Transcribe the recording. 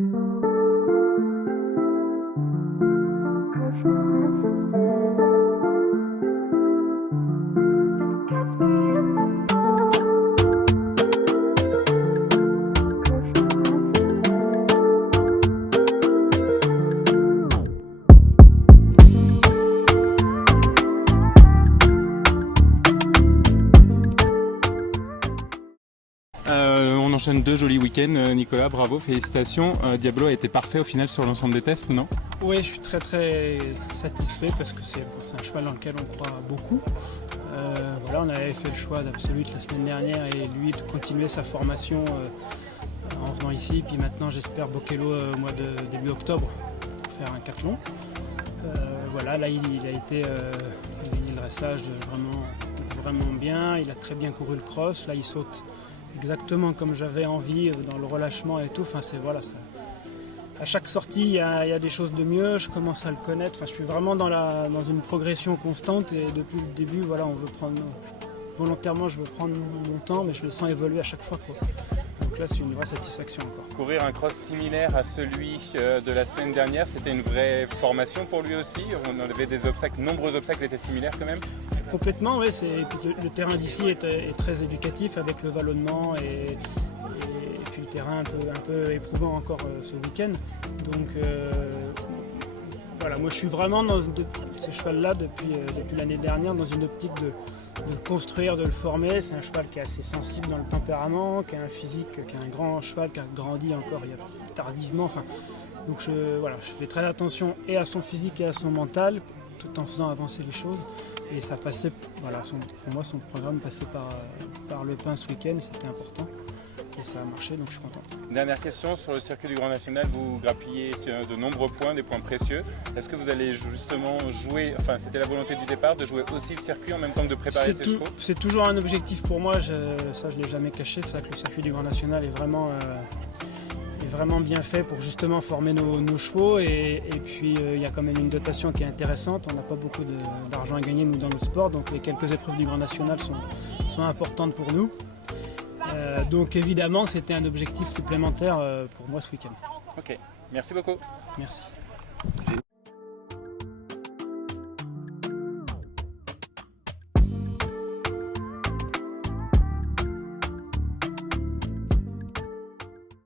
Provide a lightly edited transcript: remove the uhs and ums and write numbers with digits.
On enchaîne 2 jolis week-ends, Nicolas, bravo, félicitations. Diablo a été parfait au final sur l'ensemble des tests, non? Oui, je suis très satisfait parce que c'est un cheval dans lequel on croit beaucoup. Voilà, on avait fait le choix d'Absolute la semaine dernière et lui de continuer sa formation en venant ici. Puis maintenant j'espère Bokello au mois de début octobre pour faire un cathlon. Voilà, là il a été le dressage vraiment bien, il a très bien couru le cross, là il saute exactement comme j'avais envie dans le relâchement et tout. Enfin, voilà, ça. À chaque sortie, il y a des choses de mieux. Je commence à le connaître. Enfin, je suis vraiment dans une progression constante et depuis le début, voilà, volontairement, je veux prendre mon temps, mais je le sens évoluer à chaque fois, quoi. Donc là, c'est une vraie satisfaction encore. Courir un cross similaire à celui de la semaine dernière, c'était une vraie formation pour lui aussi. On avait des obstacles, nombreux obstacles étaient similaires quand même. Complètement, oui. Le terrain d'ici est très éducatif avec le vallonnement et puis le terrain un peu éprouvant encore ce week-end. Donc voilà, moi je suis vraiment dans ce cheval-là depuis l'année dernière dans une optique de le construire, de le former. C'est un cheval qui est assez sensible dans le tempérament, qui a un physique, qui est un grand cheval, qui a grandi encore tardivement. Enfin, donc je fais très attention et à son physique et à son mental, tout en faisant avancer les choses. Et ça passait, voilà, pour moi son programme passait par le pain ce week-end, c'était important. Et ça a marché, donc je suis content. Dernière question, sur le circuit du Grand National, vous grappillez de nombreux points, des points précieux. Est-ce que vous allez justement jouer, enfin c'était la volonté du départ, de jouer aussi le circuit en même temps que de préparer ces chevaux? C'est toujours un objectif pour moi, ça je ne l'ai jamais caché, c'est vrai que le circuit du Grand National est vraiment bien fait pour justement former nos chevaux et puis il y a quand même une dotation qui est intéressante. On n'a pas beaucoup d'argent à gagner nous dans le sport, donc les quelques épreuves du Grand National sont importantes pour nous. Donc évidemment c'était un objectif supplémentaire pour moi ce week-end. Ok, merci beaucoup. Merci.